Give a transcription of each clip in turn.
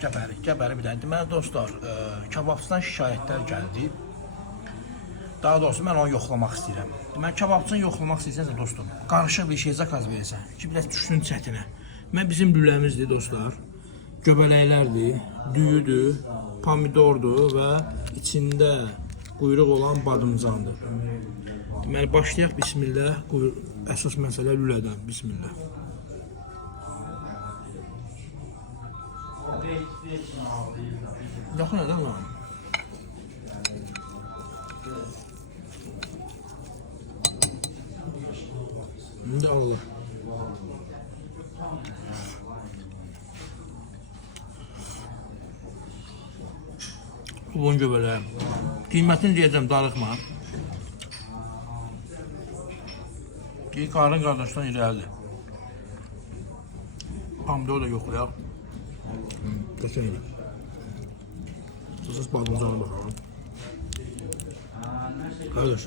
Gəbəri bir dənə. Deməli dostlar, kababçıdan şikayətlər gəldi. Daha doğrusu mən onu yoxlamaq istəyirəm. Deməli kababçını yoxlamaq istəyirsənsə dostum, qarışıq bir şey zakaz versən ki, biraz düşsün çətinə. Mən bizim lüləmizdir dostlar. Göbələklərdir, düyüdür, pomidordur və içində quyruq olan badımcandır. Deməli başlayaq bismillah. Əsas məsələ lülədən. Bismillah. Yaxın nədən var? İndi Allah. Ulun göbələyə. Qiymətini deyəcəm, darıxma. Qarın qardaşdan irəlidir. Pomidor da yoxlayaq. Qəşəngdir. Əsas badımcana baxalım. Qardaş,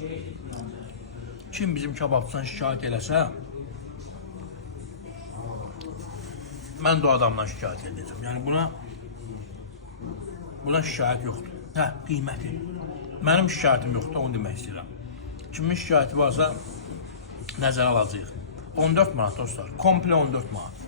kim bizim kababçıdan şikayət eləsə, mən də o adamdan şikayət edəcəm. Yəni buna şikayət yoxdur. Hə, qiyməti. Mənim şikayətim yoxdur, onu demək istəyirəm. Kimin şikayəti varsa nəzərə alacağıq. 14 manat dostlar, komple 14 manat.